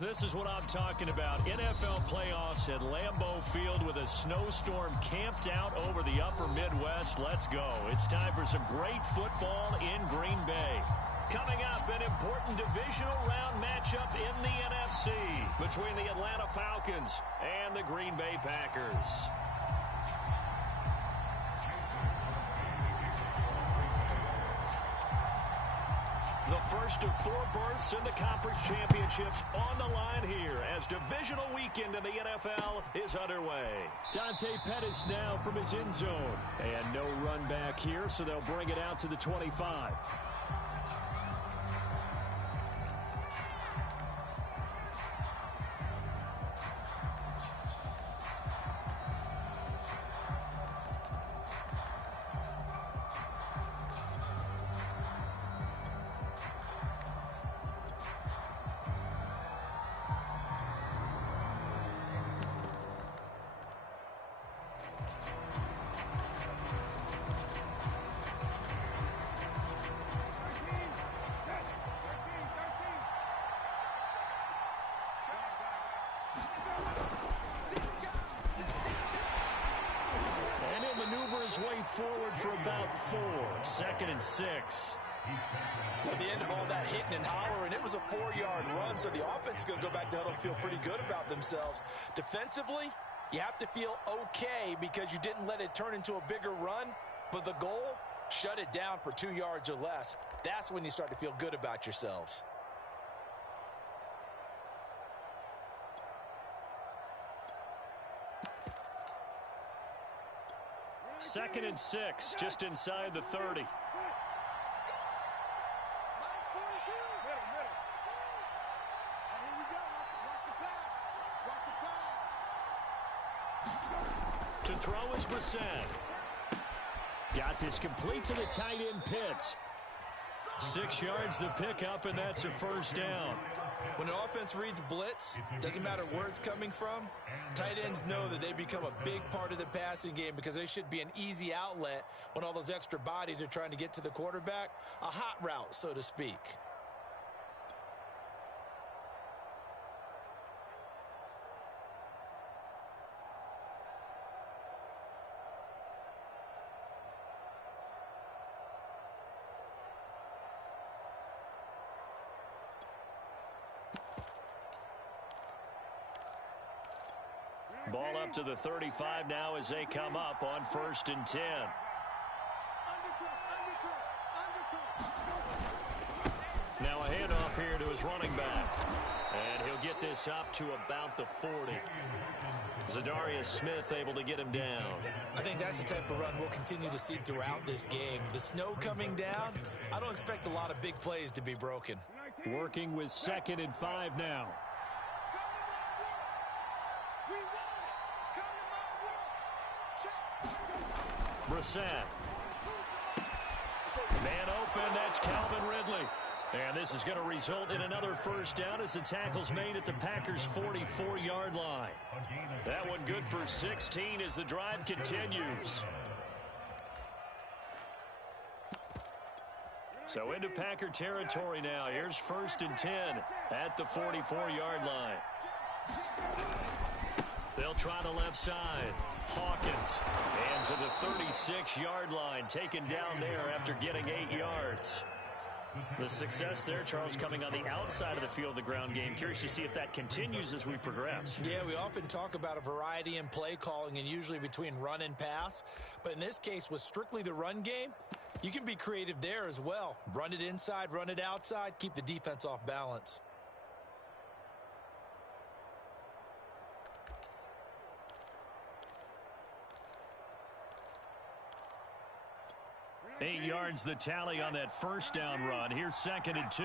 This is what I'm talking about. NFL playoffs at Lambeau Field with a snowstorm camped out over the upper Midwest. Let's go. It's time for some great football in Green Bay. Coming up, an important divisional round matchup in the NFC between the Atlanta Falcons and the Green Bay Packers. The first of 4 berths in the conference championships on the line here as divisional weekend in the NFL is underway. Dante Pettis now from his end zone. And no run back here, so they'll bring it out to the 25. Way forward for about 4. 2nd and 6. At the end of all that hitting and hollering, it was a 4-yard run, so the offense is going to go back to huddle and feel pretty good about themselves. Defensively, you have to feel okay because you didn't let it turn into a bigger run, but the goal, shut it down for 2 yards or less. That's when you start to feel good about yourselves. 2nd and 6, just inside the 30. To throw is Brissett. Got this complete to the tight end Pitts. 6 yards the pickup, and that's a first down. When an offense reads blitz, doesn't matter where it's coming from, tight ends know that they become a big part of the passing game because they should be an easy outlet when all those extra bodies are trying to get to the quarterback. A hot route, so to speak. Ball up to the 35 now as they come up on 1st and 10. Now a handoff here to his running back. And he'll get this up to about the 40. Zadarius Smith able to get him down. I think that's the type of run we'll continue to see throughout this game. The snow coming down, I don't expect a lot of big plays to be broken. Working with 2nd and 5 now. Brissett. Man open, that's Calvin Ridley. And this is going to result in another first down as the tackle's made at the Packers' 44-yard line. That one good for 16 as the drive continues. So into Packer territory now. Here's 1st and 10 at the 44-yard line. They'll try the left side. Hawkins, and to the 36-yard line, taken down there after getting 8 yards. The success there, Charles, coming on the outside of the field, the ground game. Curious to see if that continues as we progress. Yeah, we often talk about a variety in play calling and usually between run and pass. But in this case, with strictly the run game, you can be creative there as well. Run it inside, run it outside, keep the defense off balance. 8 yards the tally on that first down run. Here's 2nd and 2.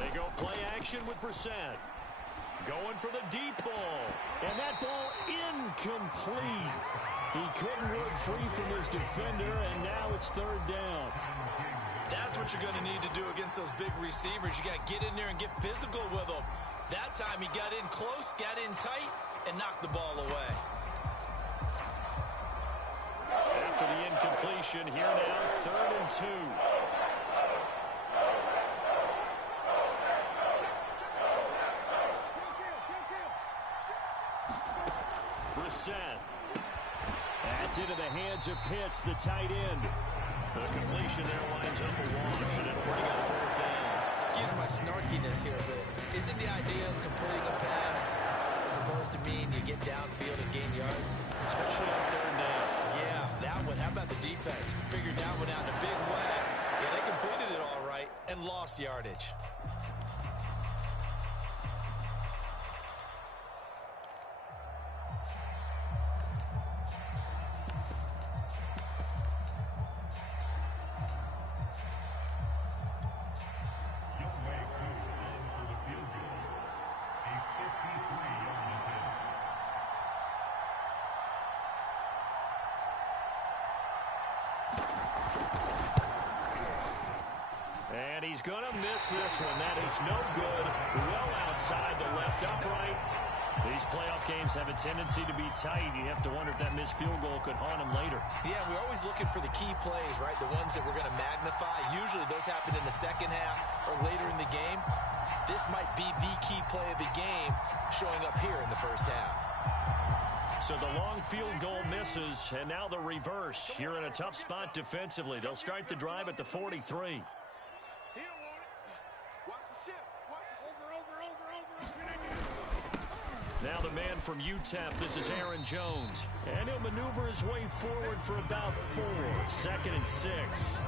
They go play action with Brissett. Going for the deep ball. And that ball incomplete. He couldn't work free from his defender, and now it's 3rd down. That's what you're going to need to do against those big receivers. You got to get in there and get physical with them. That time he got in close, got in tight, and knocked the ball away. completion. Here now, 3rd and 2. Brissett. That's into the hands of Pitts, the tight end. The completion there winds up a wash, and it'll bring out 4th down. Excuse my snarkiness here, but isn't the idea of completing a pass supposed to mean you get downfield and gain yards? Especially on 3rd down. Yeah, that one. How about the defense? Figured that one out in a big way. Yeah, they completed it all right and lost yardage. And he's going to miss this one. That is no good. Well outside the left upright. These playoff games have a tendency to be tight. You have to wonder if that missed field goal could haunt him later. Yeah, we're always looking for the key plays, right? The ones that we're going to magnify. Usually those happen in the second half or later in the game. This might be the key play of the game showing up here in the first half. So the long field goal misses, and now the reverse. You're in a tough spot defensively. They'll start the drive at the 43. Now the man from UTEP, this is Aaron Jones. And he'll maneuver his way forward for about 4. 2nd and 6.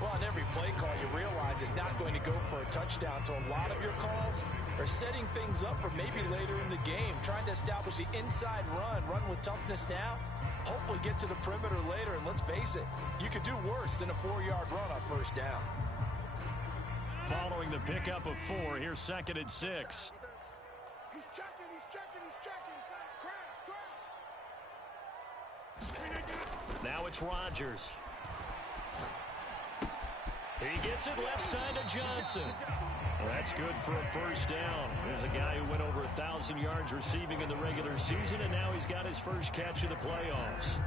Well, on every play call, you realize it's not going to go for a touchdown. So a lot of your calls are setting things up for maybe later in the game, trying to establish the inside run with toughness now, hopefully get to the perimeter later. And let's face it, you could do worse than a 4-yard run on 1st down. Following the pickup of 4, here's 2nd and 6. He's checking. Now it's Rodgers. He gets it left side to Johnson. Well, that's good for a 1st down. There's a guy who went over 1,000 yards receiving in the regular season, and now he's got his first catch of the playoffs.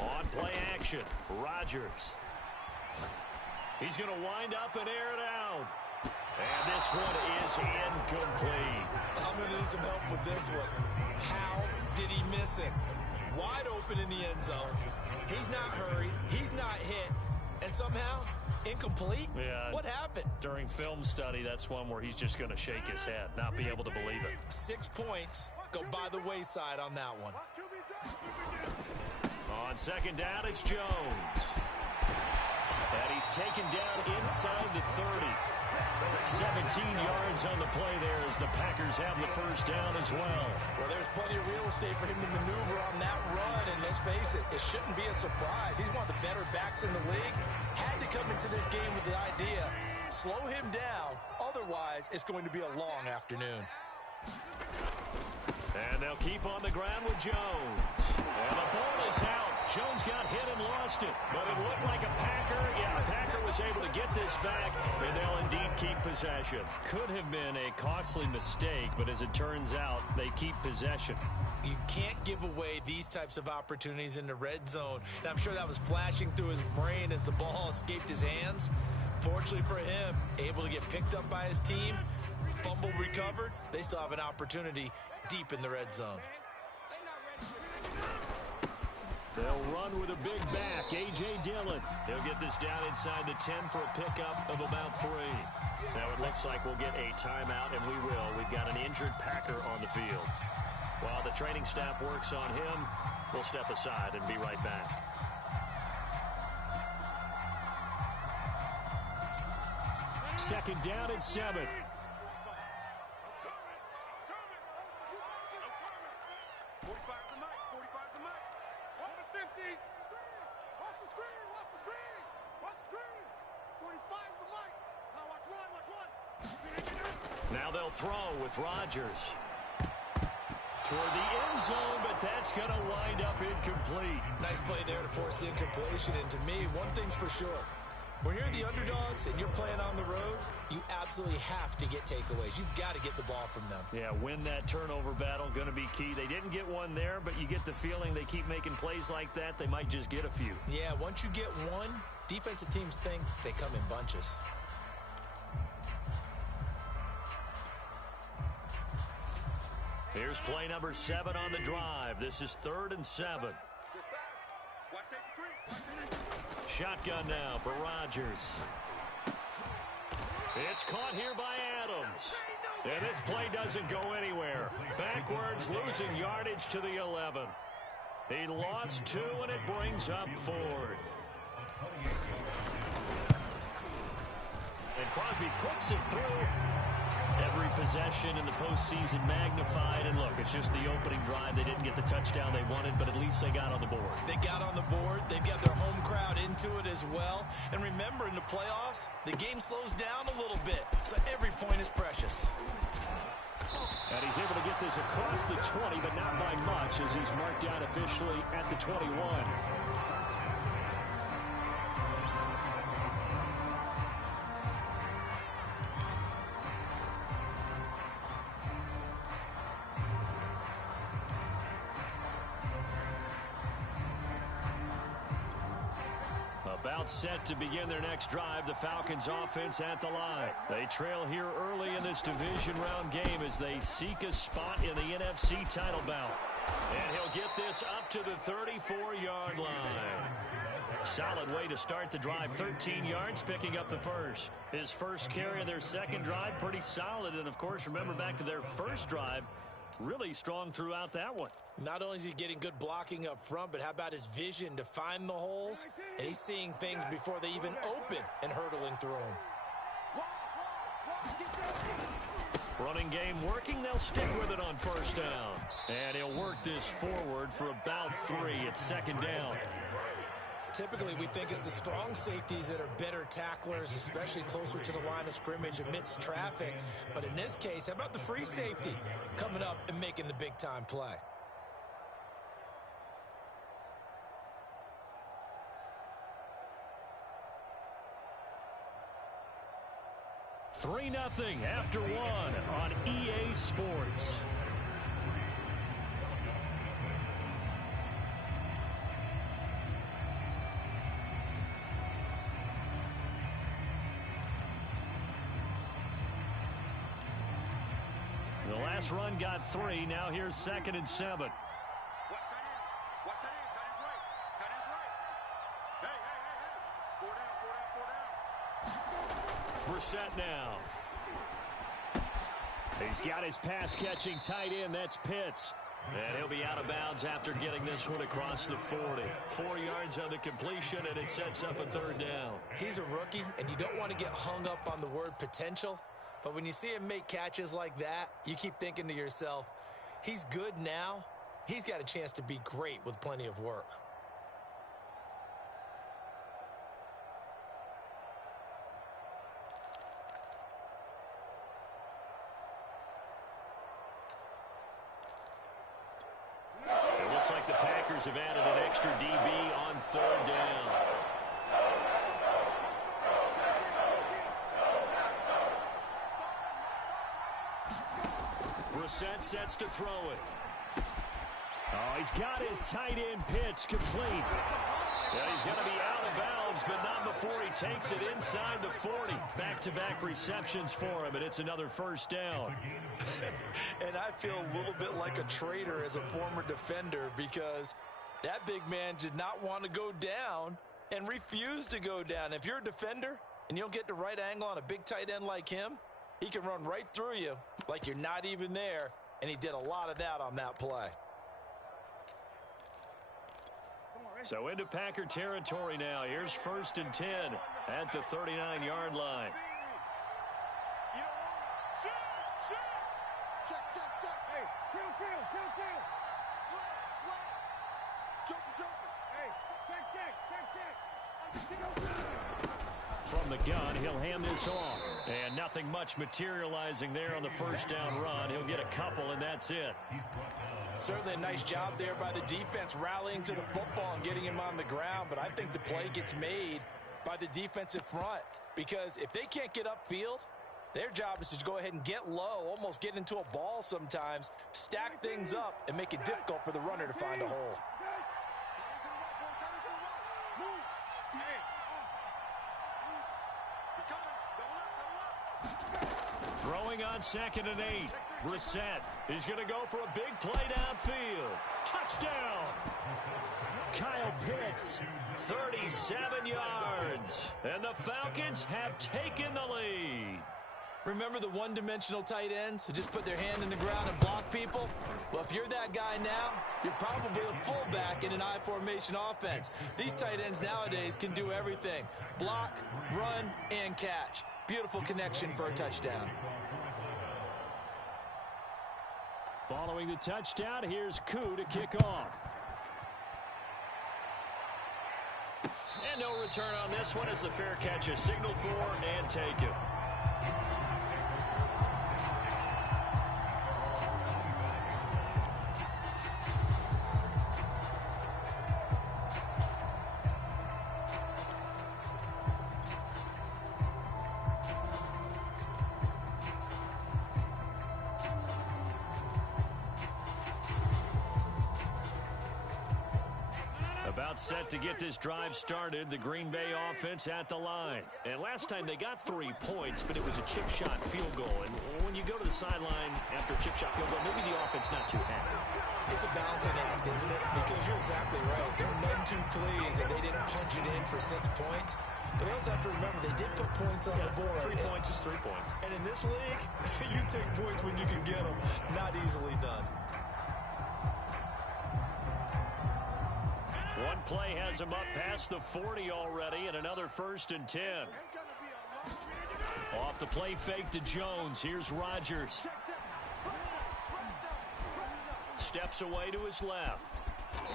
On play action, Rodgers. He's going to wind up and air it out. And this one is incomplete. I'm going to need some help with this one. How did he miss him? Wide open in the end zone. He's not hurried. He's not hit. And somehow, incomplete? Yeah. What happened? During film study, that's one where he's just going to shake his head, not be able to believe it. 6 points go by the wayside on that one. On 2nd down, it's Jones. And he's taken down inside the 30. 17 yards on the play there as the Packers have the 1st down as well. Well, there's plenty of real estate for him to maneuver on that run, and let's face it, it shouldn't be a surprise. He's one of the better backs in the league. Had to come into this game with the idea, slow him down, otherwise it's going to be a long afternoon. And they'll keep on the ground with Jones. And the ball is out. Jones got hit and lost it. But it looked like a Packer. Yeah, a Packer was able to get this back, and they'll indeed keep possession. Could have been a costly mistake, but as it turns out, they keep possession. You can't give away these types of opportunities in the red zone. And I'm sure that was flashing through his brain as the ball escaped his hands. Fortunately for him, able to get picked up by his team, fumble recovered. They still have an opportunity deep in the red zone. They'll run with a big back, A.J. Dillon. He'll get this down inside the 10 for a pickup of about 3. Now it looks like we'll get a timeout, and we will. We've got an injured Packer on the field. While the training staff works on him, we'll step aside and be right back. Second down and 7. 45's the mic. 45's the mic. Watch the 50. Watch the screen. Watch the screen. Watch the screen. 45's the mic. Now watch one. Watch one. Now they'll throw with Rodgers. Toward the end zone, but that's going to wind up incomplete. Nice play there to force the incompletion. And to me, one thing's for sure. When you're the underdogs and you're playing on the road, you absolutely have to get takeaways. You've got to get the ball from them. Yeah, win that turnover battle, going to be key. They didn't get one there, but you get the feeling they keep making plays like that, they might just get a few. Yeah, once you get one, defensive teams think they come in bunches. Here's play number 7 on the drive. This is 3rd and 7. Shotgun now for Rodgers. It's caught here by Adams. And this play doesn't go anywhere. Backwards, losing yardage to the 11. He lost 2, and it brings up 4th. And Crosby puts it through. Every possession in the postseason magnified. And look, it's just the opening drive. They didn't get the touchdown they wanted, but at least they got on the board. They got on the board. They've got their home crowd into it as well. And remember, in the playoffs, the game slows down a little bit. So every point is precious. And he's able to get this across the 20, but not by much, as he's marked down officially at the 21. About set to begin their next drive, the Falcons offense at the line. They trail here early in this division round game as they seek a spot in the NFC title bout. And he'll get this up to the 34-yard line. Solid way to start the drive. 13 yards, picking up the first. His first carry of their second drive, pretty solid. And, of course, remember back to their first drive, really strong throughout that one. Not only is he getting good blocking up front, but how about his vision to find the holes? And he's seeing things before they even open and hurdling through them. Running game working. They'll stick with it on first down. And he'll work this forward for about 3. It's second down. Typically, we think it's the strong safeties that are better tacklers, especially closer to the line of scrimmage amidst traffic. But in this case, how about the free safety coming up and making the big-time play? Three 3-0 after 1 on EA Sports. The last run got 3. Now here's 2nd and 7. Watch tight end. Tight end's right. Hey. 4 down. Brissett now. He's got his pass-catching tight end. That's Pitts. And he'll be out of bounds after getting this one across the 40. 4 yards on the completion, and it sets up a 3rd down. He's a rookie, and you don't want to get hung up on the word potential. But when you see him make catches like that, you keep thinking to yourself, he's good now. He's got a chance to be great with plenty of work. It looks like the Packers have added an extra DB on 3rd down. Brissett sets to throw it. Oh, he's got his tight end Pitts complete. And he's going to be out of bounds, but not before he takes it inside the 40. Back-to-back receptions for him, and it's another 1st down. And I feel a little bit like a traitor as a former defender because that big man did not want to go down and refused to go down. If you're a defender and you don't get the right angle on a big tight end like him, he can run right through you like you're not even there, and he did a lot of that on that play. So into Packer territory now. Here's 1st and 10 at the 39-yard line. Check. Hey, kill. Slap. Jumper. Hey, check. From the gun, he'll hand this off. And nothing much materializing there on the 1st down run. He'll get a couple, and that's it. Certainly a nice job there by the defense rallying to the football and getting him on the ground, but I think the play gets made by by the defensive front, because if they can't get upfield, their job is to go ahead and get low, almost get into a ball sometimes, stack things up, and make it difficult for the runner to find a hole. Throwing on 2nd and 8. Brissett. He's going to go for a big play downfield. Touchdown! Kyle Pitts, 37 yards. And the Falcons have taken the lead. Remember the one-dimensional tight ends who just put their hand in the ground and block people? Well, if you're that guy now, you're probably a fullback in an I-formation offense. These tight ends nowadays can do everything. Block, run, and catch. Beautiful connection for a touchdown. Following the touchdown, here's Koo to kick off. And no return on this one as the fair catch is signaled for and taken. About set to get this drive started, the Green Bay offense at the line. And last time they got 3 points, but it was a chip shot field goal. And when you go to the sideline after a chip shot field goal, maybe the offense not too happy. It's a balancing act, isn't it? Because you're exactly right. They're none too pleased that they didn't punch it in for 6 points. But they also have to remember they did put points on the board. 3 points is 3 points. And in this league, you take points when you can get them. Not easily done. One play has him up past the 40 already, and another 1st and 10. Off the play fake to Jones. Here's Rodgers. Steps away to his left.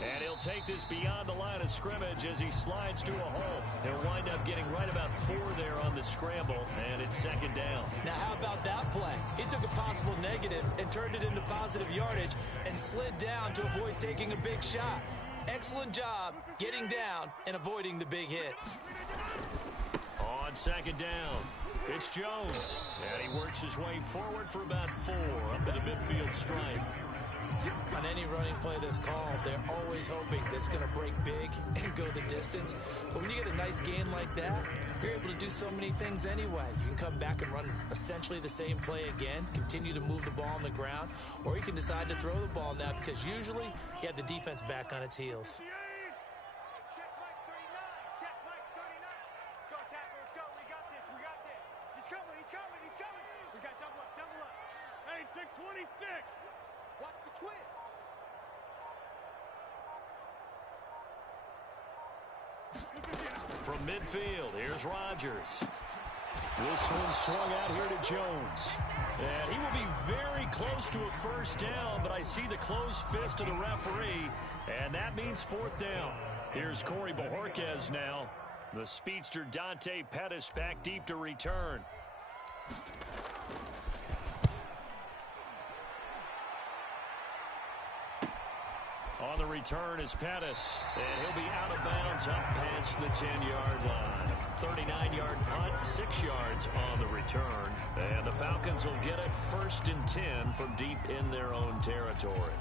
And he'll take this beyond the line of scrimmage as he slides to a hole. He'll wind up getting right about 4 there on the scramble, and it's 2nd down. Now, how about that play? He took a possible negative and turned it into positive yardage and slid down to avoid taking a big shot. Excellent job getting down and avoiding the big hit. On 2nd down, it's Jones. And he works his way forward for about 4 up to the midfield stripe. On any running play that's called, they're always hoping that it's going to break big and go the distance. But when you get a nice gain like that, you're able to do so many things anyway. You can come back and run essentially the same play again, continue to move the ball on the ground, or you can decide to throw the ball now because usually you have the defense back on its heels. From midfield, here's Rodgers. This one swung out here to Jones. And he will be very close to a 1st down, but I see the closed fist of the referee, and that means 4th down. Here's Corey Bojorquez now. The speedster Dante Pettis back deep to return. On the return is Pettis, and he'll be out of bounds up past the 10-yard line. 39-yard punt, 6 yards on the return. And the Falcons will get it 1st and 10 from deep in their own territory.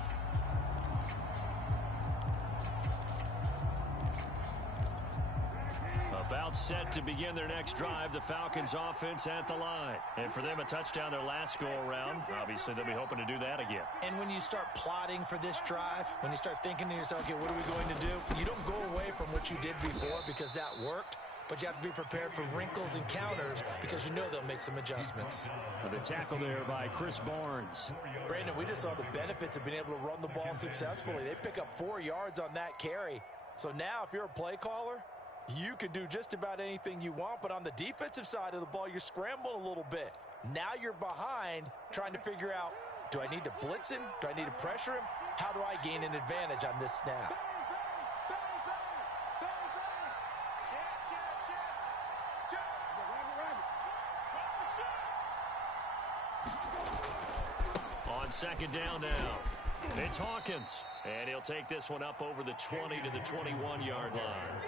About set to begin their next drive, the Falcons offense at the line. And for them, a touchdown their last go-around. Obviously, they'll be hoping to do that again. And when you start plotting for this drive, when you start thinking to yourself, okay, what are we going to do? You don't go away from what you did before because that worked, but you have to be prepared for wrinkles and counters because you know they'll make some adjustments. The tackle there by Chris Barnes. Brandon, we just saw the benefits of being able to run the ball successfully. They pick up 4 yards on that carry. So now if you're a play caller, you can do just about anything you want, but on the defensive side of the ball, you're scrambling a little bit. Now you're behind trying to figure out, do I need to blitz him? Do I need to pressure him? How do I gain an advantage on this snap? On 2nd down now, It's Hawkins, and he'll take this one up over the 20 to the 21-yard line.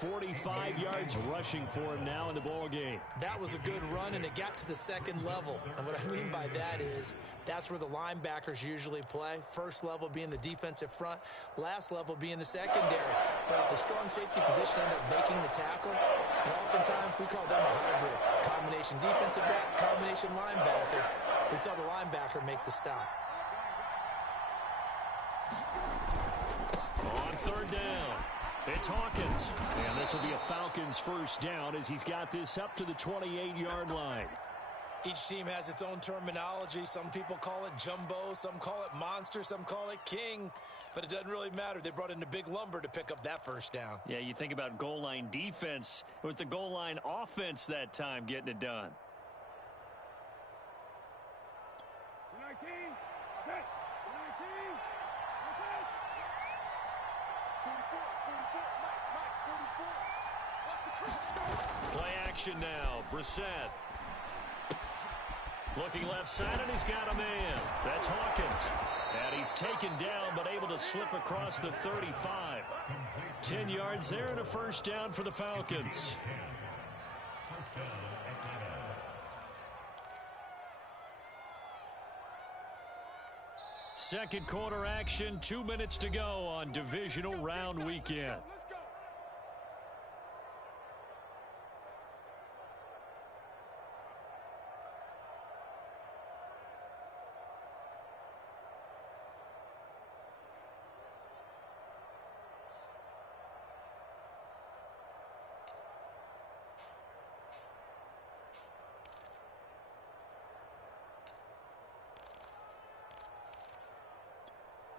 45 yards rushing for him now in the ball game. That was a good run, and it got to the second level. And what I mean by that is that's where the linebackers usually play. First level being the defensive front, last level being the secondary. But the strong safety position ended up making the tackle, and oftentimes we call them a hybrid. Combination defensive back, combination linebacker. We saw the linebacker make the stop. On third down, it's Hawkins. And this will be a Falcons first down as he's got this up to the 28-yard line. Each team has its own terminology. Some people call it jumbo, some call it monster, some call it king. But it doesn't really matter. They brought in the big lumber to pick up that first down. Yeah, you think about goal line defense. It was the goal line offense that time getting it done. 19, set, 19, set. 44, Mike, 44. Watch the Play action now. Brissett. Looking left side, and he's got a man. That's Hawkins. And he's taken down, but able to slip across the 35. 10 yards there and a first down for the Falcons. Second quarter action, 2 minutes to go on divisional round weekend.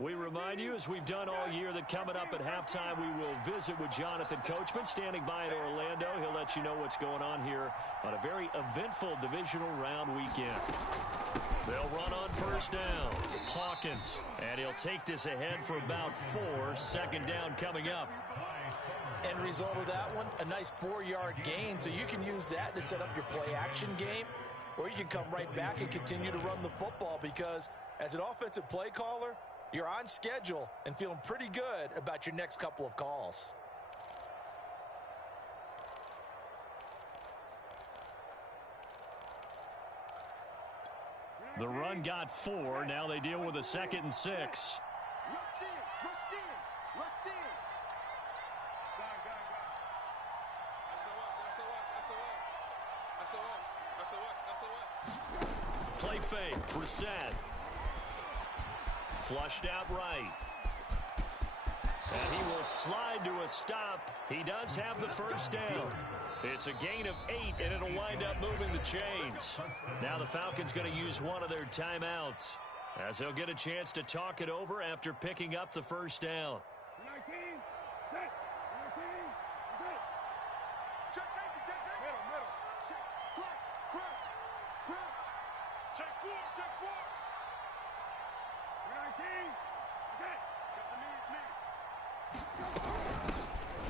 We remind you, as we've done all year, that coming up at halftime, we will visit with Jonathan Coachman, standing by in Orlando. He'll let you know what's going on here on a very eventful divisional round weekend. They'll run on first down. Hawkins, and he'll take this ahead for about 4. Second down coming up. End result of that one, a nice 4-yard gain. So you can use that to set up your play-action game, or you can come right back and continue to run the football because as an offensive play caller, you're on schedule and feeling pretty good about your next couple of calls. The run got 4. Now they deal with a 2nd and 6. Rush in, rush in, rush in. Play fake. Brissett. Flushed out right. And he will slide to a stop. He does have the first down. It's a gain of 8, and it'll wind up moving the chains. Now the Falcons going to use one of their timeouts as they'll get a chance to talk it over after picking up the first down. 19, set, 19, set. Check safety, check safety. Middle. Check, crunch. Check 4, check 4. 19, set. Got the knees,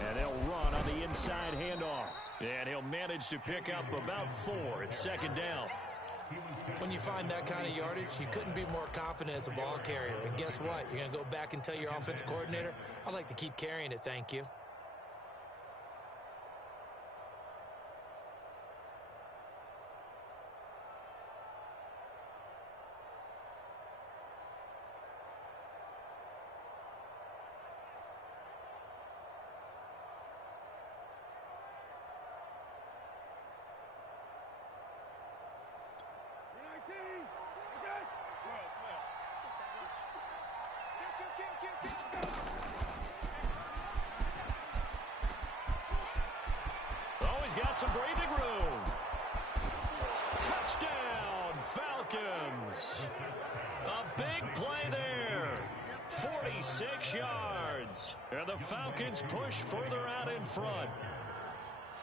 And they'll run on the inside handoff. And he'll manage to pick up about 4. It's second down. When you find that kind of yardage, you couldn't be more confident as a ball carrier. And guess what? You're going to go back and tell your offensive coordinator, I'd like to keep carrying it, thank you. Oh, he's got some breathing room. Touchdown, Falcons. A big play there. 46 yards. And the Falcons push further out in front.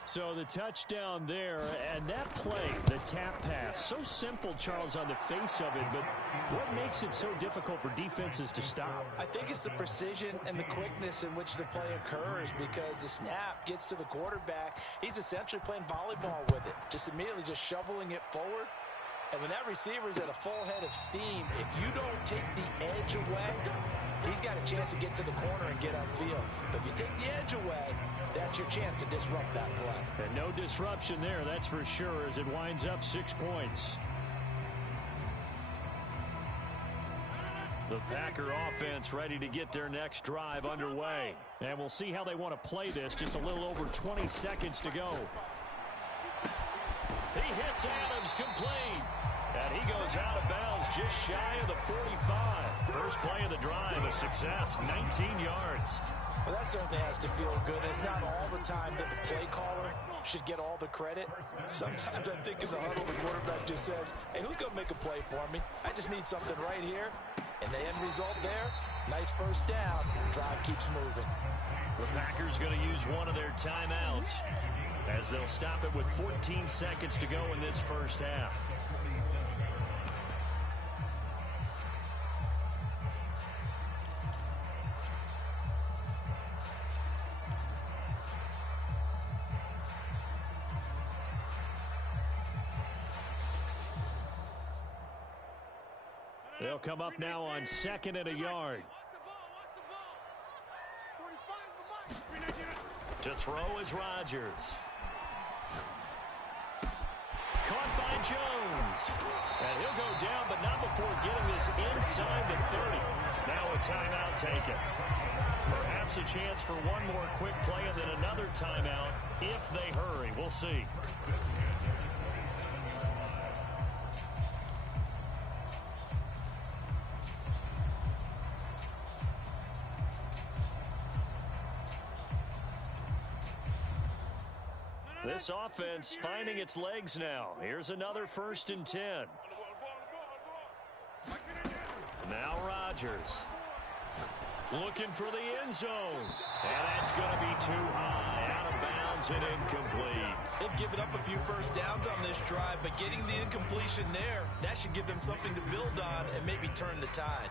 So the touchdown there, and that play, the tap pass, so simple, Charles, on the face of it, but what makes it so difficult for defenses to stop? I think it's the precision and the quickness in which the play occurs because the snap gets to the quarterback. He's essentially playing volleyball with it, just immediately just shoveling it forward. And when that receiver's at a full head of steam, if you don't take the edge away, he's got a chance to get to the corner and get upfield. But if you take the edge away, that's your chance to disrupt that play. And no disruption there, that's for sure, as it winds up 6 points. The Packer offense ready to get their next drive underway. And we'll see how they want to play this. Just a little over 20 seconds to go. He hits Adams complete. And he goes out of bounds just shy of the 45. First play of the drive, a success, 19 yards. Well, that certainly has to feel good. It's not all the time that the play caller should get all the credit. Sometimes I think in the huddle, the quarterback just says, hey, who's going to make a play for me? I just need something right here. And the end result there, nice first down. Drive keeps moving. The Packers going to use one of their timeouts as they'll stop it with 14 seconds to go in this first half. They'll come up now on 2nd and a yard. To throw is Rodgers. Caught by Jones. And he'll go down, but not before getting this inside the 30. Now a timeout taken. Perhaps a chance for one more quick play and then another timeout if they hurry. We'll see. This offense finding its legs now. Here's another 1st and 10. Now Rodgers. Looking for the end zone. And that's going to be too high. Out of bounds and incomplete. They've given up a few first downs on this drive, but getting the incompletion there, that should give them something to build on and maybe turn the tide.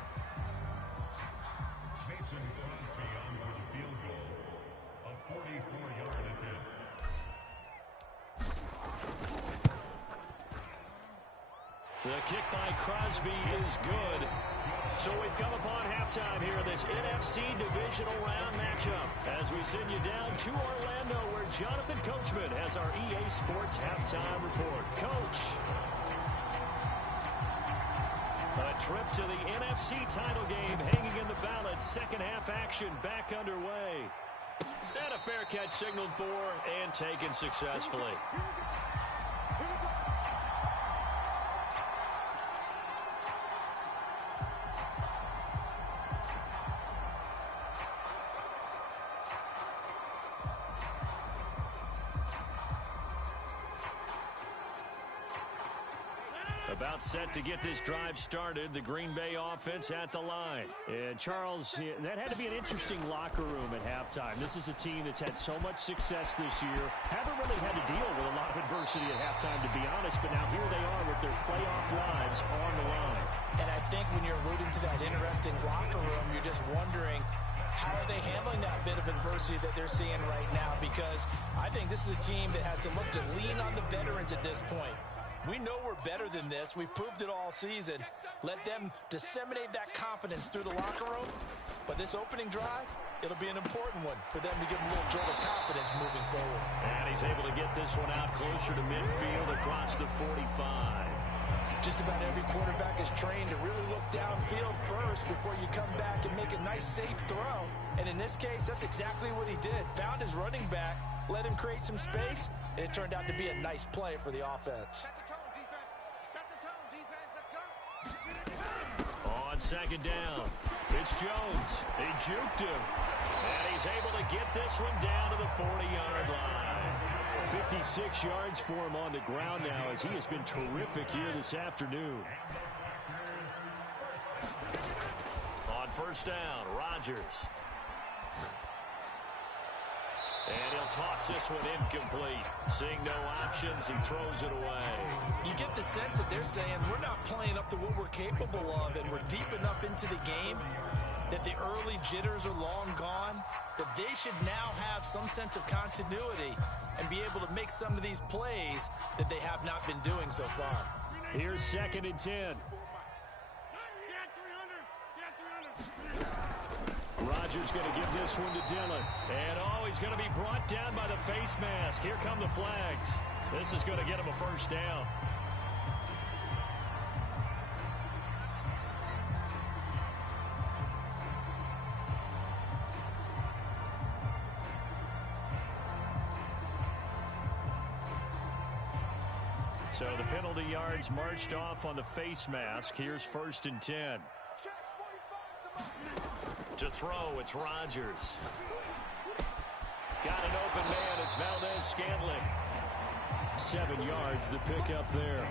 The kick by Crosby is good. So we've come upon halftime here in this NFC Divisional Round matchup as we send you down to Orlando where Jonathan Coachman has our EA Sports Halftime Report. Coach. A trip to the NFC title game hanging in the balance. Second half action back underway. And a fair catch signaled for and taken successfully. About set to get this drive started. The Green Bay offense at the line. And Charles, that had to be an interesting locker room at halftime. This is a team that's had so much success this year. Haven't really had to deal with a lot of adversity at halftime, to be honest. But now here they are with their playoff lives on the line. And I think when you're alluding to that interesting locker room, you're just wondering, how are they handling that bit of adversity that they're seeing right now? Because I think this is a team that has to look to lean on the veterans at this point. We know we're better than this. We've proved it all season. Let them disseminate that confidence through the locker room. But this opening drive, it'll be an important one for them to give them a little jolt of confidence moving forward. And he's able to get this one out closer to midfield across the 45. Just about every quarterback is trained to really look downfield first before you come back and make a nice, safe throw. And in this case, that's exactly what he did. Found his running back, let him create some space, and it turned out to be a nice play for the offense. On 2nd down, it's Jones. He juked him. And he's able to get this one down to the 40-yard line. 56 yards for him on the ground now as he has been terrific here this afternoon. On 1st down, Rodgers. And he'll toss this one incomplete. Seeing no options, he throws it away. You get the sense that they're saying we're not playing up to what we're capable of, and we're deep enough into the game that the early jitters are long gone, that they should now have some sense of continuity and be able to make some of these plays that they have not been doing so far. Here's 2nd and 10. Rodgers going to give this one to Dillon. And, he's going to be brought down by the face mask. Here come the flags. This is going to get him a first down. So the penalty yards marched off on the face mask. Here's 1st and 10. To throw, it's Rodgers. Got an open man. It's Valdez-Scantling. 7 yards the pickup there.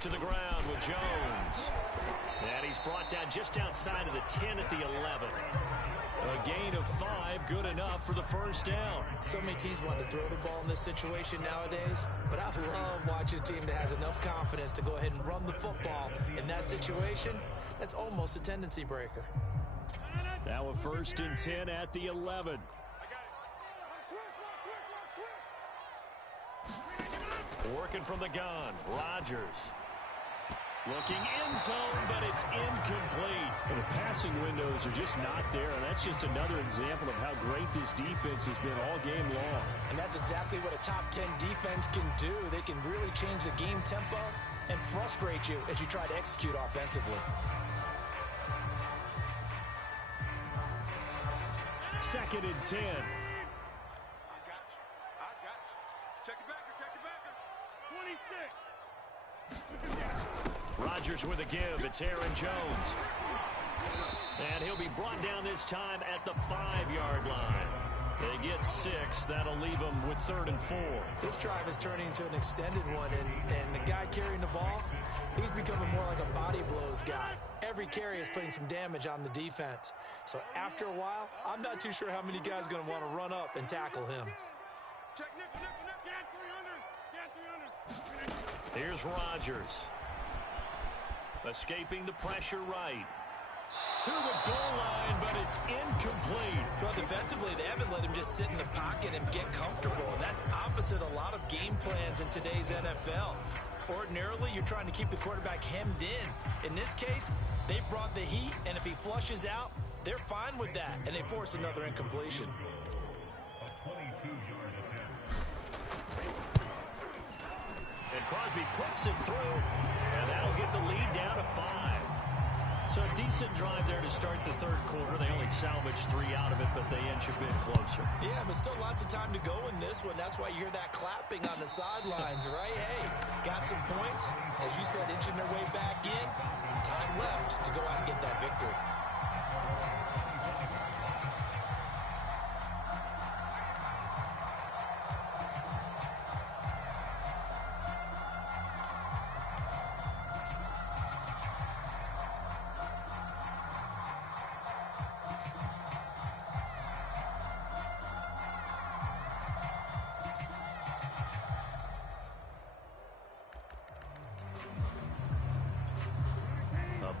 To the ground with Jones. And he's brought down just outside of the 10 at the 11. A gain of 5, good enough for the first down. So many teams want to throw the ball in this situation nowadays, but I love watching a team that has enough confidence to go ahead and run the football. In that situation, that's almost a tendency breaker. Now a 1st and 10 at the 11. Working from the gun, Rodgers. Looking end zone, but it's incomplete. And the passing windows are just not there, and that's just another example of how great this defense has been all game long. And that's exactly what a top 10 defense can do. They can really change the game tempo and frustrate you as you try to execute offensively. 2nd and 10. I got you. Check it back. 26. Rodgers with a give. It's Aaron Jones. And he'll be brought down this time at the 5-yard line. They get 6. That'll leave them with 3rd and 4. This drive is turning into an extended one, and the guy carrying the ball, he's becoming more like a body blows guy. Every carry is putting some damage on the defense. So after a while, I'm not too sure how many guys are going to want to run up and tackle him. Here's Rodgers. Escaping the pressure right. To the goal line, but it's incomplete. Well, defensively, they haven't let him just sit in the pocket and get comfortable, and that's opposite a lot of game plans in today's NFL. Ordinarily, you're trying to keep the quarterback hemmed in. In this case, they brought the heat, and if he flushes out, they're fine with that, and they force another incompletion. And Crosby clicks it through, and that'll get the lead down to 5. So a decent drive there to start the 3rd quarter. They only salvaged 3 out of it, but they inch a bit closer. Yeah, but still lots of time to go in this one. That's why you hear that clapping on the sidelines, right? Hey, got some points. As you said, inching their way back in. Time left to go out and get that victory.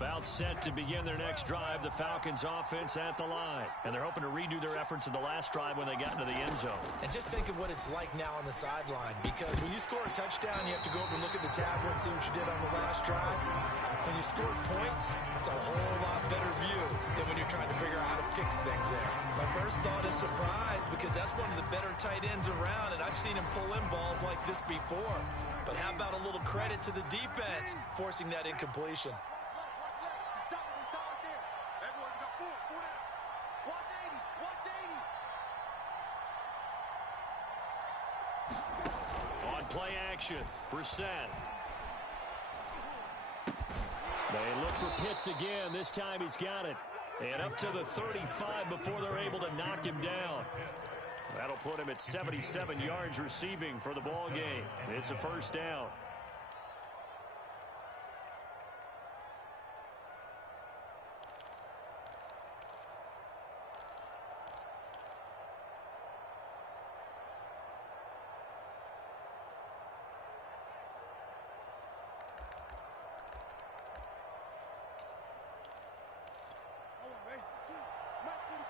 About set to begin their next drive, the Falcons offense at the line. And they're hoping to redo their efforts in the last drive when they got into the end zone. And just think of what it's like now on the sideline, because when you score a touchdown, you have to go over and look at the tablet and see what you did on the last drive. When you score points, it's a whole lot better view than when you're trying to figure out how to fix things there. My first thought is surprise, because that's one of the better tight ends around, and I've seen him pull in balls like this before. But how about a little credit to the defense forcing that incompletion? Play action. Brissett. They look for Pitts again. This time he's got it. And up to the 35 before they're able to knock him down. That'll put him at 77 yards receiving for the ball game. It's a first down.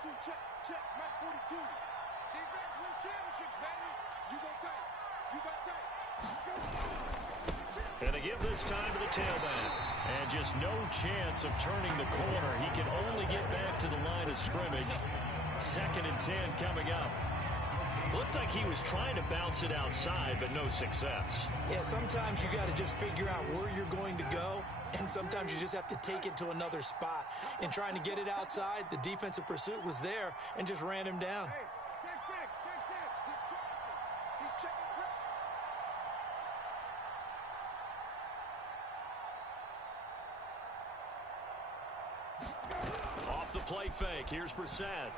42, check, check, Mike 42. Defense wins championships, baby. You got tape. You got tape. And they give this time to the tailback. And just no chance of turning the corner. He can only get back to the line of scrimmage. 2nd and 10 coming up. Looked like he was trying to bounce it outside, but no success. Yeah, sometimes you got to just figure out where you're going to go, and sometimes you just have to take it to another spot. In trying to get it outside, the defensive pursuit was there and just ran him down. Hey, check. He's checking quick. Off the play fake. Here's Brissett.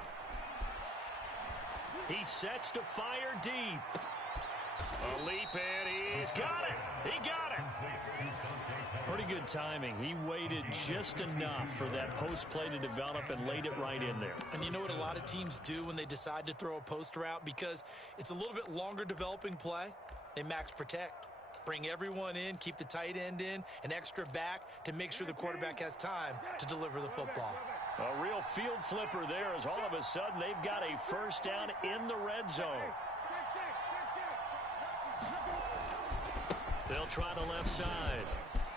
He sets to fire deep. A leap, and he's got it. He got it. Pretty good timing. He waited just enough for that post play to develop and laid it right in there. And you know what a lot of teams do when they decide to throw a post route? Because it's a little bit longer developing play, they max protect. Bring everyone in, keep the tight end in, an extra back to make sure the quarterback has time to deliver the football. A real field flipper there as all of a sudden they've got a first down in the red zone. They'll try the left side.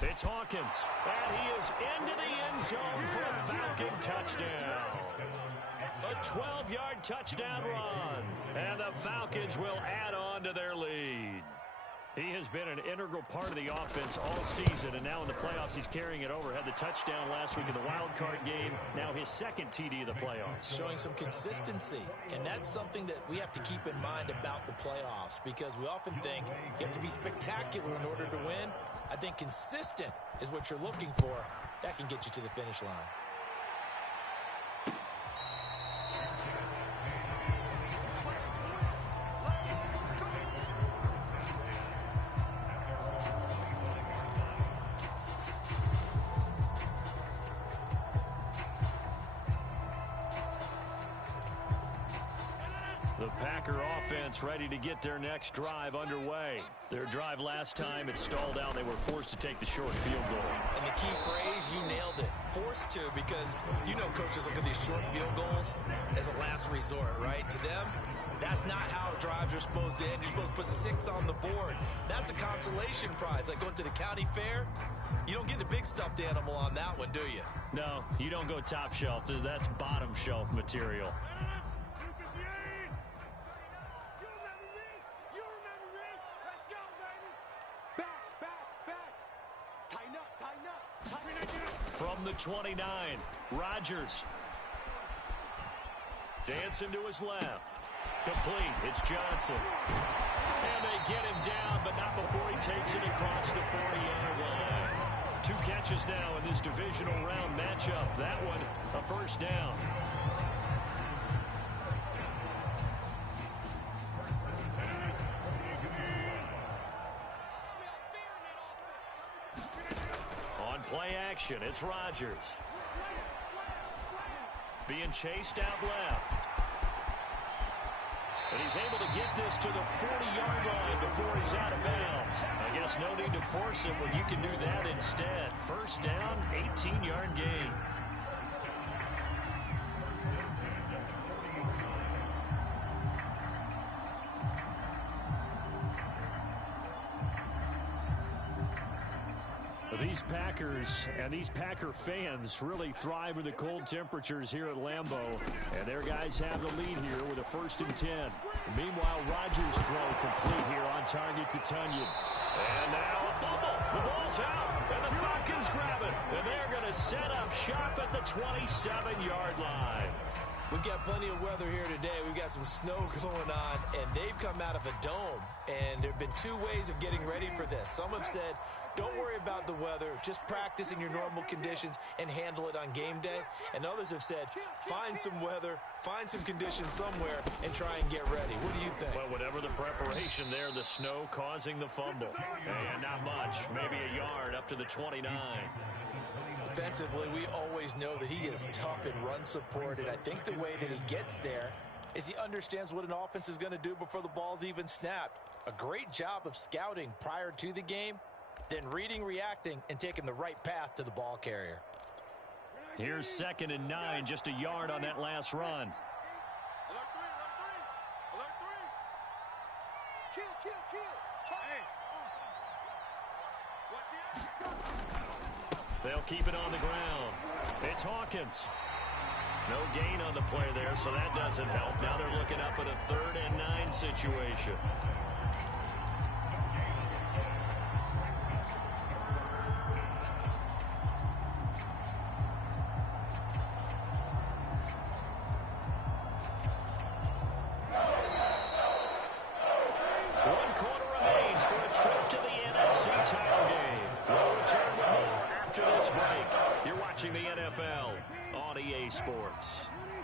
It's Hawkins, and he is into the end zone for a Falcon touchdown. A 12-yard touchdown run, and the Falcons will add on to their lead. He has been an integral part of the offense all season, and now in the playoffs he's carrying it over. Had the touchdown last week in the wild card game, now his 2nd TD of the playoffs. Showing some consistency, and that's something that we have to keep in mind about the playoffs, because we often think you have to be spectacular in order to win. I think consistent is what you're looking for. That can get you to the finish line. The Packer offense ready to get their next drive underway. Their drive last time, it stalled out. They were forced to take the short field goal. And the key phrase, you nailed it. Forced to, because you know coaches look at these short field goals as a last resort, right? To them, that's not how drives are supposed to end. You're supposed to put 6 on the board. That's a consolation prize. Like going to the county fair, you don't get the big stuffed animal on that one, do you? No, you don't go top shelf. That's bottom shelf material. From the 29, Rodgers. Dancing to his left. Complete. It's Johnson. And they get him down, but not before he takes it across the 40-yard line. 2 catches now in this divisional round matchup. That one, a first down. Play action, it's Rodgers. Being chased out left. And he's able to get this to the 40-yard line before he's out of bounds. I guess no need to force it when you can do that instead. First down, 18-yard gain. These Packers and these Packer fans really thrive with the cold temperatures here at Lambeau. And their guys have the lead here with a 1st and 10. Meanwhile, Rodgers' throw complete here on target to Tunyon. And now a fumble. The ball's out. And the Falcons grab it. And they're going to set up shop at the 27-yard line. We've got plenty of weather here today. We've got some snow going on, and they've come out of a dome. And there have been 2 ways of getting ready for this. Some have said, don't worry about the weather. Just practice in your normal conditions and handle it on game day. And others have said, find some weather, find some conditions somewhere, and try and get ready. What do you think? Well, whatever the preparation there, the snow causing the fumble. And not much, maybe a yard up to the 29. Defensively, we always know that he is tough in run support, and I think the way that he gets there is he understands what an offense is going to do before the ball's even snapped. A great job of scouting prior to the game, then reading, reacting, and taking the right path to the ball carrier. Here's 2nd and 9, just a yard on that last run. Alert three. Alert three. Kill. They'll keep it on the ground. It's Hawkins. No gain on the play there, so that doesn't help. Now they're looking up at a 3rd and 9 situation.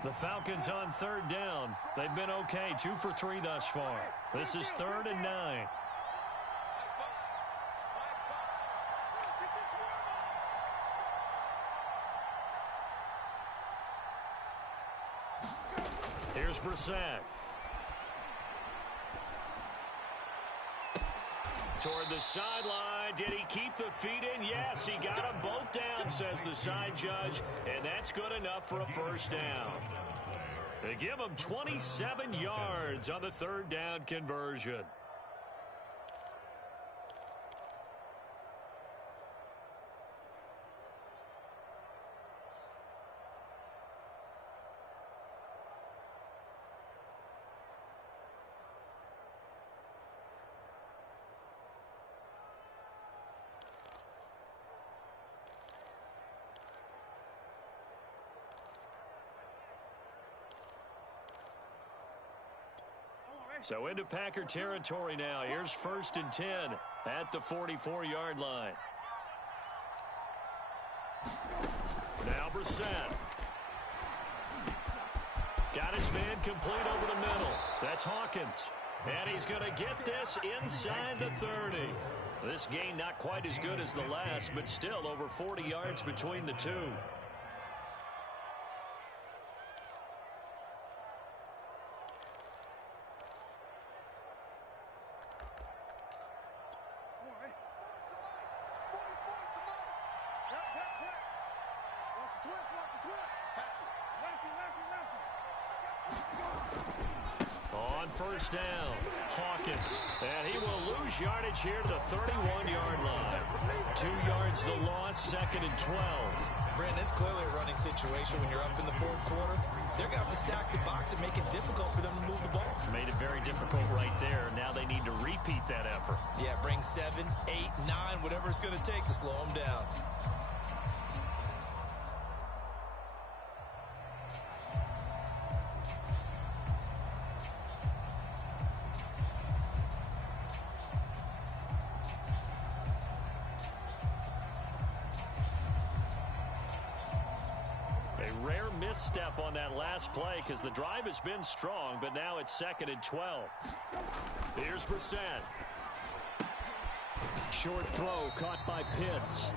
The Falcons on 3rd down. They've been okay, 2 for 3 thus far. This is 3rd and 9. Here's Brissett. Toward the sideline. Did he keep the feet in? Yes, he got them both down, says the side judge. And that's good enough for a 1st down. They give him 27 yards on the 3rd down conversion. So into Packer territory now. Here's 1st and 10 at the 44-yard line. Now Brissett. Got his man complete over the middle. That's Hawkins. And he's going to get this inside the 30. This gain not quite as good as the last, but still over 40 yards between the two. On 1st down, Hawkins, and he will lose yardage here to the 31-yard line. 2 yards the loss, 2nd and 12. Brandon, it's clearly a running situation when you're up in the 4th quarter. They're going to have to stack the box and make it difficult for them to move the ball. Made it very difficult right there. Now they need to repeat that effort. Yeah, bring 7, 8, 9, whatever it's going to take to slow them down. Rare misstep on that last play because the drive has been strong, but now it's 2nd and 12. Here's Brissett. Short throw caught by Pitts.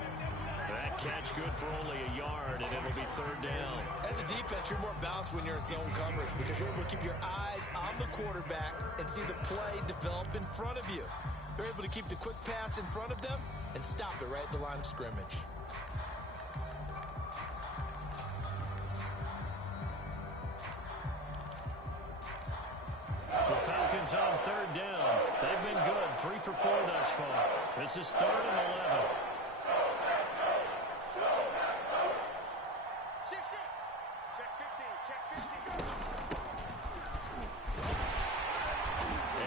That catch good for only a yard, and it'll be 3rd down. As a defense, you're more balanced when you're in zone coverage because you're able to keep your eyes on the quarterback and see the play develop in front of you. You're able to keep the quick pass in front of them and stop it right at the line of scrimmage. The Falcons on 3rd down. They've been good, 3 for 4 thus far. This is 3rd and 11. Check 15.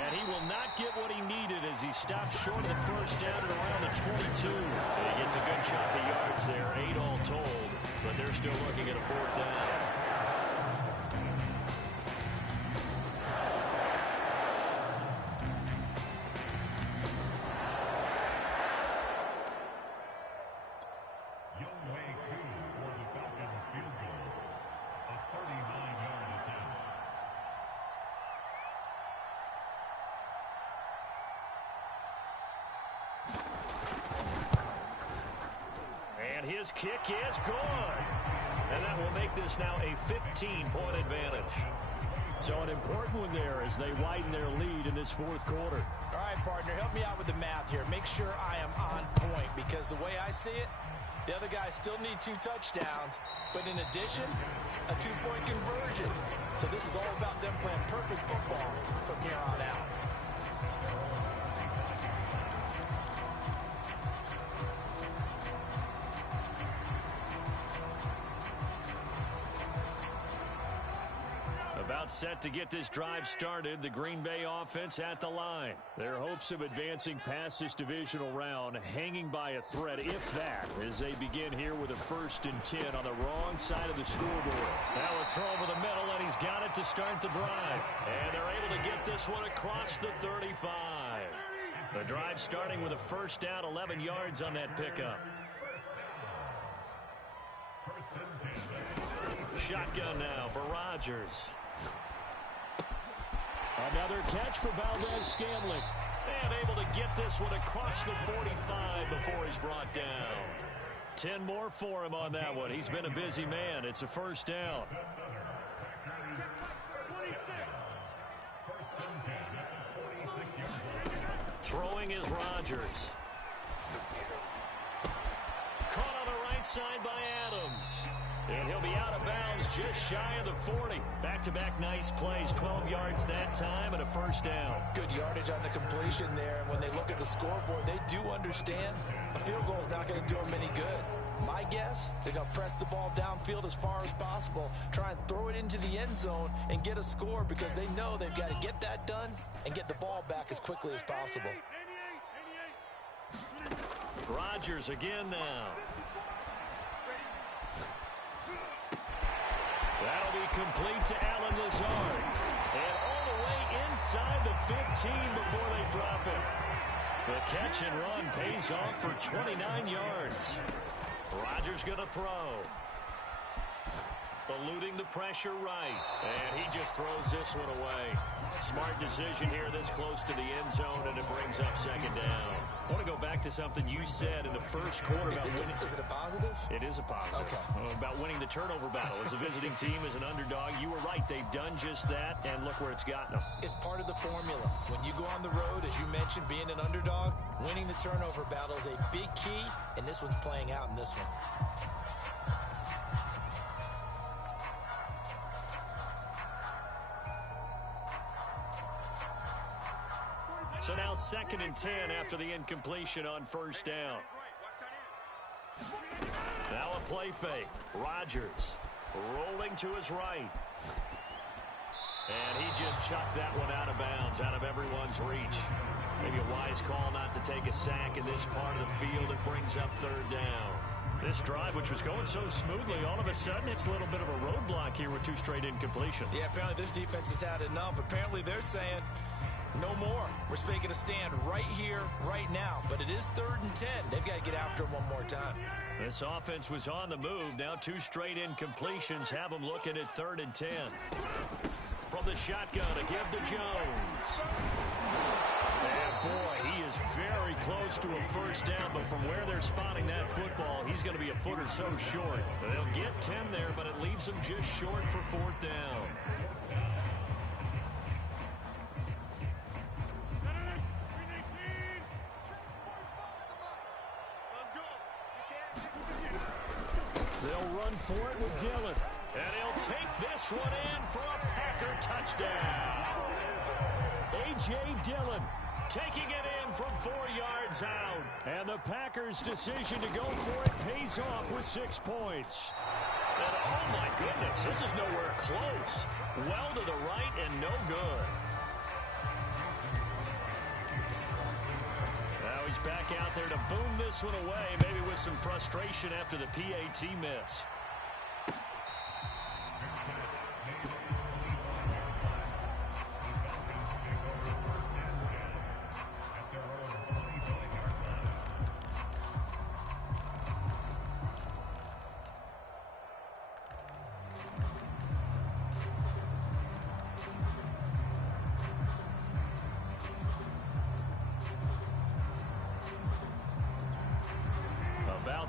And he will not get what he needed as he stops short of the 1st down at around the 22. And he gets a good chunk of yards there, 8 all told, but they're still looking at a 4th down. His kick is good. And that will make this now a 15-point advantage. So an important one there as they widen their lead in this 4th quarter. All right, partner, help me out with the math here. Make sure I am on point because the way I see it, The other guys still need 2 touchdowns, but in addition, a 2-point conversion. So this is all about them playing perfect football from here on out. About set to get this drive started, the Green Bay offense at the line. Their hopes of advancing past this divisional round hanging by a thread, if that, as they begin here with a 1st and 10 on the wrong side of the scoreboard. Now a throw over the middle, and he's got it to start the drive. And they're able to get this one across the 35. The drive starting with a 1st down, 11 yards on that pickup. Shotgun now for Rodgers. Another catch for Valdez-Scantling. And able to get this one across the 45 before he's brought down. 10 more for him on that one. He's been a busy man. It's a 1st down. Throwing is Rodgers. Caught on the right side by Adams. And he'll be out of bounds just shy of the 40. Back-to-back nice plays, 12 yards that time and a 1st down. Good yardage on the completion there. And when they look at the scoreboard, they do understand a field goal is not going to do them any good. My guess, they're going to press the ball downfield as far as possible, try and throw it into the end zone and get a score because they know they've got to get that done and get the ball back as quickly as possible. Rodgers again now. That'll be complete to Allen Lazard. And all the way inside the 15 before they drop it. The catch and run pays off for 29 yards. Rodgers going to throw. Eluding the pressure right. And he just throws this one away. Smart decision here this close to the end zone, and it brings up 2nd down. I want to go back to something you said in the 1st quarter. Is it a positive? It is a positive. Okay. About winning the turnover battle. As a visiting team, as an underdog, you were right. They've done just that, and look where it's gotten them. It's part of the formula. When you go on the road, as you mentioned, being an underdog, winning the turnover battle is a big key, and this one's playing out in this one. So now 2nd and 10 after the incompletion on 1st down. Now a play fake. Rodgers rolling to his right. And he just chucked that one out of bounds, out of everyone's reach. Maybe a wise call not to take a sack in this part of the field. It brings up 3rd down. This drive, which was going so smoothly, all of a sudden it's a little bit of a roadblock here with 2 straight incompletions. Yeah, apparently this defense has had enough. Apparently they're saying, no more. We're making a stand right here, right now. But it is 3rd and 10. They've got to get after him one more time. This offense was on the move. Now 2 straight incompletions have them looking at 3rd and 10. From the shotgun to give to Jones. And boy, he is very close to a 1st down. But from where they're spotting that football, he's going to be a foot or so short. They'll get 10 there, but it leaves them just short for 4th down. They'll run for it with Dillon. And he'll take this one in for a Packer touchdown. A.J. Dillon taking it in from 4 yards out. And the Packers' decision to go for it pays off with 6 points. And oh my goodness, this is nowhere close. Well to the right and no good. Now he's back out there to boom this one away, maybe with some frustration after the PAT miss.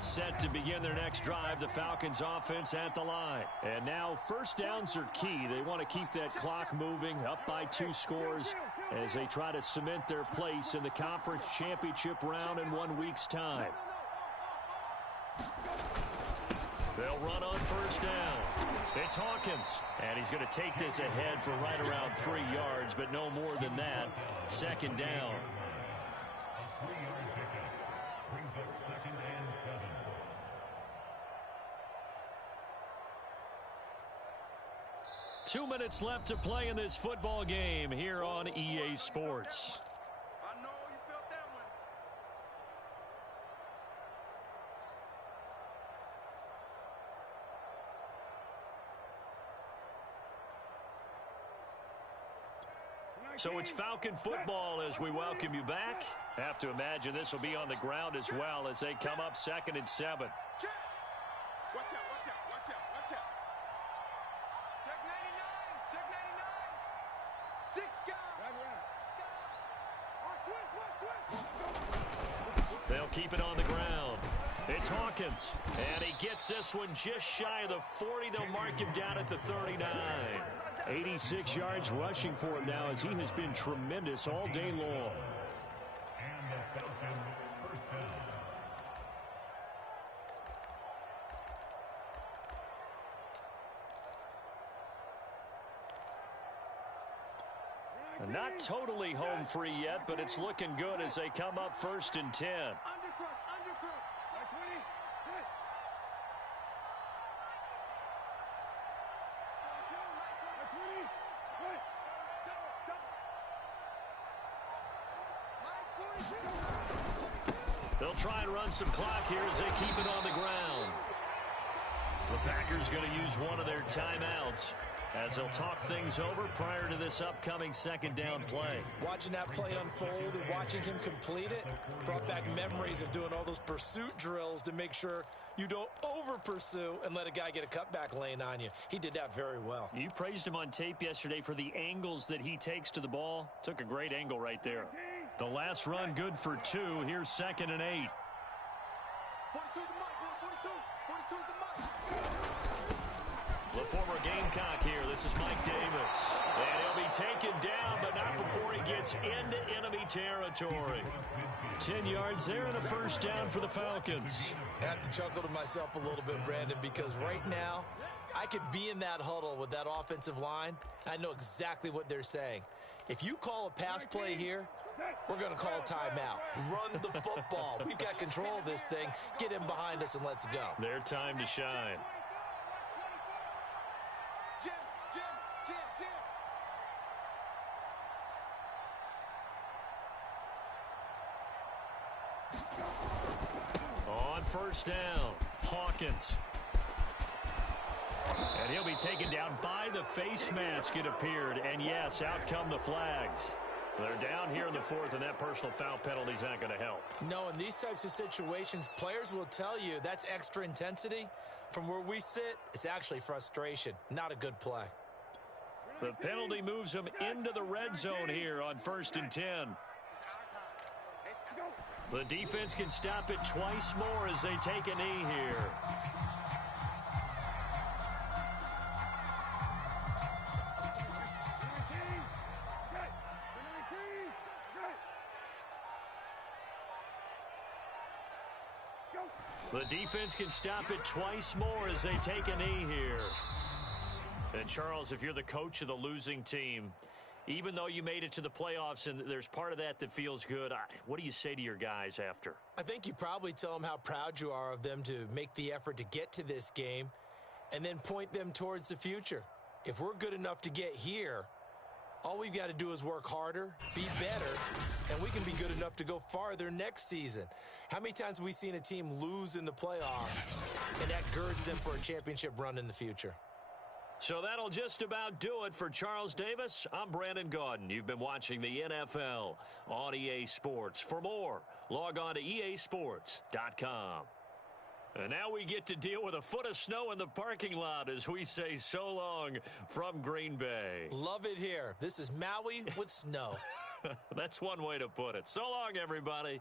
Set to begin their next drive. The Falcons offense at the line. And now 1st downs are key. They want to keep that clock moving, up by 2 scores as they try to cement their place in the conference championship round in 1 week's time. They'll run on first down. It's Hawkins. And he's going to take this ahead for right around 3 yards, but no more than that. Second down. 2 minutes left to play in this football game here on EA Sports. I know you felt that one. So it's Falcon football as we welcome you back. Have to imagine this will be on the ground as well as they come up 2nd and 7. Check. Watch out, watch out, watch out, watch out. Check 99, check 99. 6 guys. Watch twist. They'll keep it on the ground. It's Hawkins. And he gets this one just shy of the 40. They'll mark him down at the 39. 86 yards rushing for him now as he has been tremendous all day long. Not totally home free yet, but it's looking good as they come up 1st and 10. They'll try and run some clock here as they keep it on the ground. The Packers going to use one of their timeouts as they'll talk things over prior to this upcoming 2nd down play. Watching that play unfold and watching him complete it brought back memories of doing all those pursuit drills to make sure you don't over-pursue and let a guy get a cutback lane on you. He did that very well. You praised him on tape yesterday for the angles that he takes to the ball. Took a great angle right there. The last run good for 2. Here's 2nd and 8. 42's the mic, boys. 42's the mic. The former Gamecock here. This is Mike Davis. And he'll be taken down, but not before he gets into enemy territory. 10 yards there and a 1st down for the Falcons. I have to chuckle to myself a little bit, Brandon, because right now I could be in that huddle with that offensive line. I know exactly what they're saying. If you call a pass play here, we're going to call a timeout. Run the football. We've got control of this thing. Get him behind us and let's go. Their time to shine. Jim. On 1st down, Hawkins. And he'll be taken down by the face mask, it appeared. And yes, out come the flags. They're down here in the 4th, and that personal foul penalty is not going to help. No, in these types of situations, players will tell you that's extra intensity. From where we sit, it's actually frustration, not a good play. The penalty moves them into the red zone here on 1st and 10. The defense can stop it twice more as they take a knee here. The defense can stop it twice more as they take a knee here. And Charles, if you're the coach of the losing team, even though you made it to the playoffs and there's part of that feels good, what do you say to your guys after? I think you probably tell them how proud you are of them to make the effort to get to this game and then point them towards the future. If we're good enough to get here, all we've got to do is work harder, be better, and we can be good enough to go farther next season. How many times have we seen a team lose in the playoffs, and that girds them for a championship run in the future? So that'll just about do it for Charles Davis. I'm Brandon Gaudin. You've been watching the NFL on EA Sports. For more, log on to easports.com. And now we get to deal with a foot of snow in the parking lot as we say so long from Green Bay. Love it here. This is Maui with snow. That's one way to put it. So long, everybody.